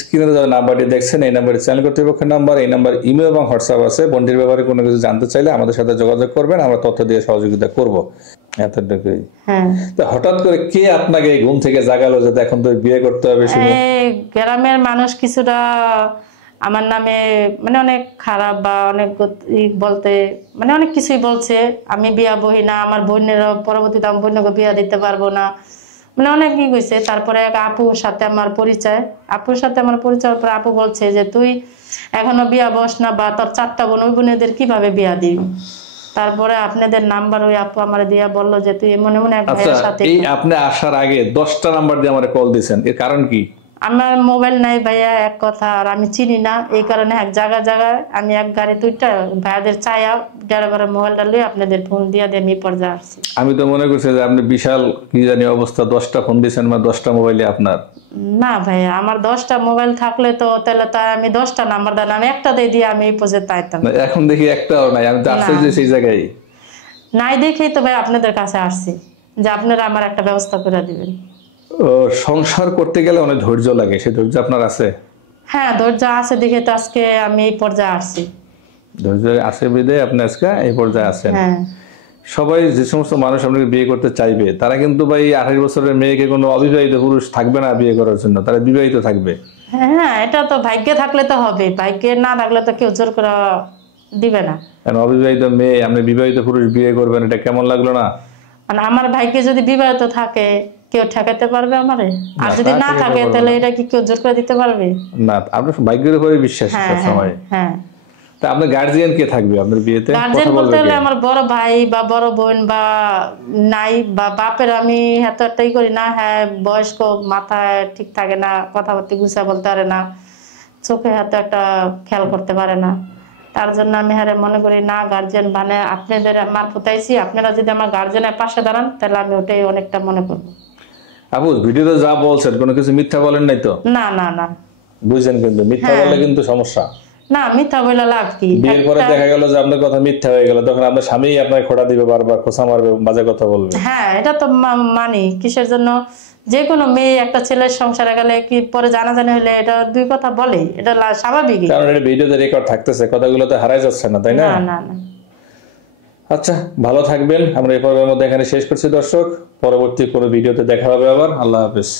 স্ক্রিনে যে নাম্বারটি দেখছেন এই নাম্বারে চ্যানেল কর্তৃপক্ষের নাম্বার, এই নাম্বার ইমেল এবং হোয়াটসঅ্যাপ আছে। বোনটির ব্যাপারে কোনো কিছু জানতে চাইলে আমাদের সাথে যোগাযোগ করবেন, আমরা তথ্য দিয়ে সহযোগিতা করব। এতটুকুই। হ্যাঁ, তো হঠাৎ করে কে আপনাকে ঘুম থেকে জাগালো যে এখন তো বিয়ে করতে হবে? শুনে এই গ্রামের মানুষ কিছুটা আমার নামে মানে অনেক খারাপ বা অনেক বলতে মানে অনেক কিছুই বলছে। আমি বিয়া বহি না, আমার বোনের পরবর্তীতে আমার বোনকে বিয়া দিতে পারবো না, মানে অনেকই কইছে। তারপরে এক আপুর সাথে আমার পরিচয়, আপুর সাথে আমার পরিচয়ের পর আপু বলছে যে তুই এখনো বিয়া বস না, বা তোর 4টা বোন, ওই বোনেদের কিভাবে বিয়া দিবি। তারপরে আপনাদের নাম্বার ওই আপু আমার দিয়া বললো যে তুই এমন এমন এক ভাইয়ের সাথে। এই আপনি আসার আগে 10টা নাম্বার দিয়ে আমারে কল দিয়েছেন, এর কারণ কি? আমার মোবাইল নাই ভাইয়া, এক কথা, আর আমি চিনি না, এই কারণে এক জায়গায় আমি এক গাড়ি দুইটা ভাইয়াদের চাইয়া ড্রাইভারের মোবাইলটা লই আপনাদের ফোন দিয়া দিয়ে আমি পর্যায়ে আসছি। আমি তো মনে করছি যে আপনি বিশাল কি জানি অবস্থা, 10টা ফোন দিয়েছেন, 10টা মোবাইলে আপনার। না ভাইয়া, আমার 10টা মোবাইল থাকলে তো তাহলে তো আমি 10টা নাম্বার দেন, আমি একটা দিয়ে আমি এই পর্যন্ত আইতাম। এখন দেখি একটাও নাই, আমি তো আসছি যে সেই জায়গায় নাই দেখেই তো ভাই আপনাদের কাছে আসছি যে আপনারা আমার একটা ব্যবস্থা করে দিবেন। সংসার করতে গেলে অনেক ধৈর্য লাগে, সেই ধৈর্য আপনার আছে? হ্যাঁ, ধৈর্য আছে দেখে তো আজকে আমি এই পর্যায়ে আসছি। ধৈর্য আছে বিদে আপনি আজকে এই পর্যায়ে আছেন। হ্যাঁ, সবাই যে সমস্ত মানুষ আপনাকে বিয়ে করতে চাইবে তারা কিন্তু ভাই 28 বছরের মেয়েকে কোনো অবিবাহিত পুরুষ থাকবে না বিয়ে করার জন্য, তারা বিবাহিত থাকবে। হ্যাঁ, এটা তো ভাগ্যে থাকলে তো হবে, ভাগ্যে না থাকলে তো কেউ জোর করে দিবে না। কারণ অবিবাহিত মেয়ে আপনি বিবাহিত পুরুষ বিয়ে করবেন, এটা কেমন লাগলো না? মানে আমার ভাগ্যে যদি বিবাহিত থাকে কেউ ঠেকাতে পারবে আমারে? আর যদি না থাকে তাহলে এটা কি কেউ জোর করে দিতে পারবে? না, আপনার ভাগ্যের উপরে বিশ্বাস হ্যাঁ, সবসময়। হ্যাঁ। তা আপনার গার্জিয়ান কে থাকবে আপনার বিয়েতে? গার্জেন বলতে হলে আমার বড় ভাই বা বড় বোন বা নাই, বা বাপের আমি এত একটাই করি না। হ্যাঁ, বয়স্ক, মাথায় ঠিক থাকে না, কথাবার্তা গুছা বলতে পারে না, চোখে হাতে একটা খেয়াল করতে পারে না। তার জন্য আমি হারে মনে করি না গার্জেন মানে আপনাদের মারফত আইছি, আপনারা যদি আমার গার্জেনের পাশে দাঁড়ান তাহলে আমি ওটাই অনেকটা মনে করবো। আপু ভিডিওতে যা বলছেন কোনো কিছু মিথ্যা বলেন নাই তো? না, না, না। বুঝছেন, কিন্তু মিথ্যা বললে কিন্তু সমস্যা। না, মিথ্যা বলে লাভ কি? বিয়ের পরে দেখা গেল যে আপনার কথা মিথ্যা হয়ে গেল, তখন আপনার স্বামী আপনাকে খোঁটা দিবে, বারবার খোঁচা মারবে, বাজে কথা বলবে। হ্যাঁ, এটা তো মানি কিসের জন্য? যে কোনো মেয়ে একটা ছেলের সংসারে গেলে কি পরে জানাজানি হলে এটা দুই কথা বলে, এটা স্বাভাবিক। কারণ এটা ভিডিওতে রেকর্ড থাকতেছে, কথাগুলো তো হারাই যাচ্ছে না, তাই না? না, না, না। আচ্ছা, ভালো থাকবেন। আমরা এই পর্বের মধ্যে এখানে শেষ করছি দর্শক, পরবর্তী কোনো ভিডিওতে দেখা হবে আবার। আল্লাহ হাফেজ।